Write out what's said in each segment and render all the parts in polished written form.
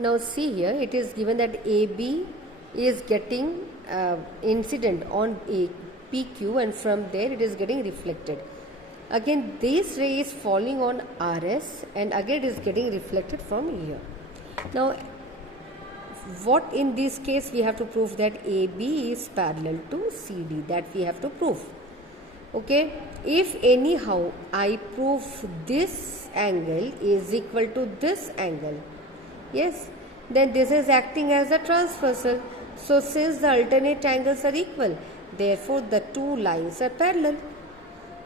Now see here, it is given that AB is getting incident on a PQ, and from there it is getting reflected. Again this ray is falling on RS, and again it is getting reflected from here. Now what in this case we have to prove? That AB is parallel to CD, that we have to prove. Okay, if anyhow I prove this angle is equal to this angle, yes, then this is acting as a transversal. So since the alternate angles are equal, therefore the two lines are parallel.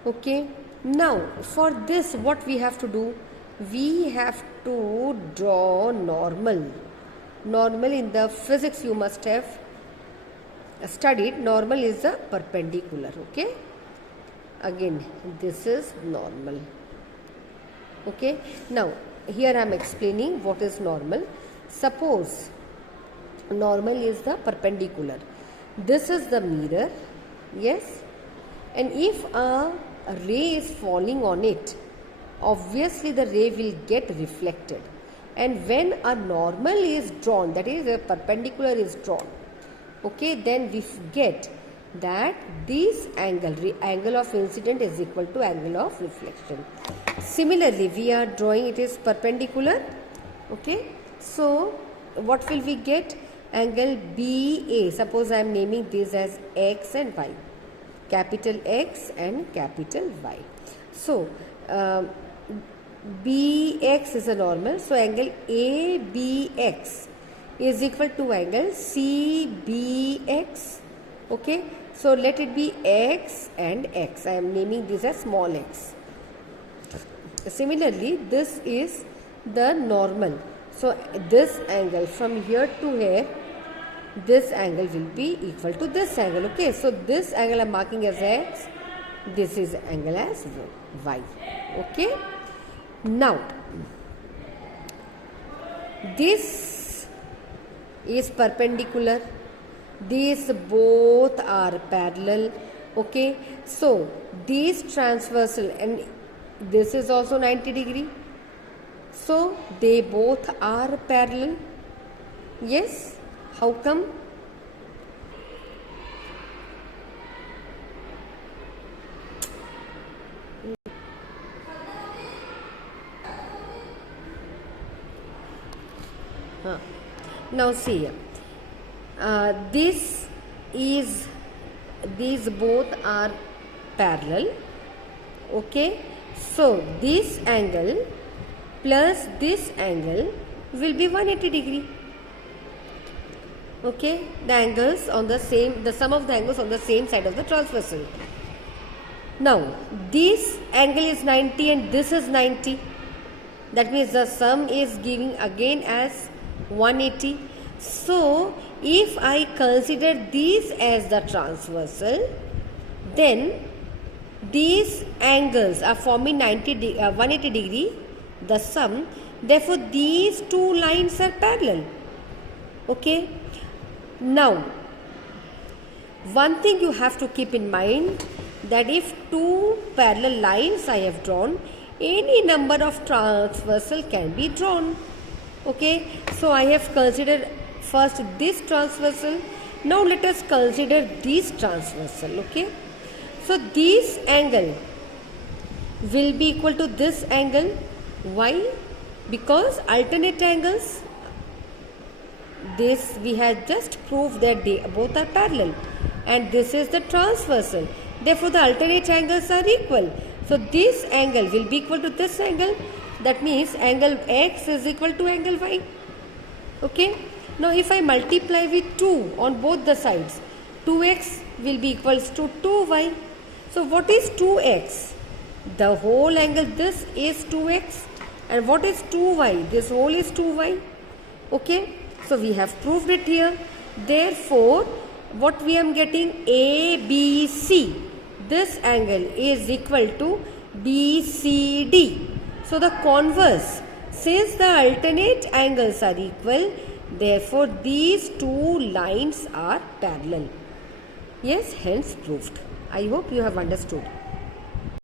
Okay, now for this what we have to do? We have to draw normal. Normal, in the physics you must have studied, normal is the perpendicular. Okay, again this is normal. Okay, now here I am explaining what is normal. Suppose normal is the perpendicular, this is the mirror, yes, and if a ray is falling on it, obviously the ray will get reflected, and when a normal is drawn, that is a perpendicular is drawn, okay, then we get that this angle of incident is equal to angle of reflection. Similarly, we are drawing it is perpendicular. Okay, so what will we get? Angle BA. Suppose I am naming this as X and Y, capital X and capital Y. So BX is a normal, so angle ABX is equal to angle CBX. Okay, so let it be X and X. I am naming this as small x. Similarly, this is the normal. So this angle from here to here, this angle will be equal to this angle. Okay, so this angle I am marking as X, this is angle as Y. Okay, now this is perpendicular, these both are parallel. Okay, so these transversal, and this is also 90 degree, so they both are parallel. Yes, how come? Now see here, these both are parallel. Okay, so this angle plus this angle will be 180 degree. Okay, the angles on the same, the sum of the angles on the same side of the transversal. Now this angle is 90 and this is 90, that means the sum is giving again as 180. So if I consider these as the transversal, then these angles are forming 180 degree, the sum, therefore these two lines are parallel. Okay, now one thing you have to keep in mind, that if two parallel lines I have drawn, any number of transversal can be drawn. Okay, so I have considered first this transversal. Now let us consider this transversal. Okay, so this angle will be equal to this angle. Why? Because alternate angles, this we have just proved that they both are parallel, and this is the transversal, therefore the alternate angles are equal. So this angle will be equal to this angle, that means angle X is equal to angle Y. Okay, now if I multiply with 2 on both the sides, 2x will be equals to 2y. So what is 2x? The whole angle, this is 2x, and what is 2y? This whole is 2y. Okay, so we have proved it here. Therefore what we are getting, ABC, this angle is equal to BCD. So the converse, since the alternate angles are equal, therefore these two lines are parallel. Yes, hence proved. I hope you have understood.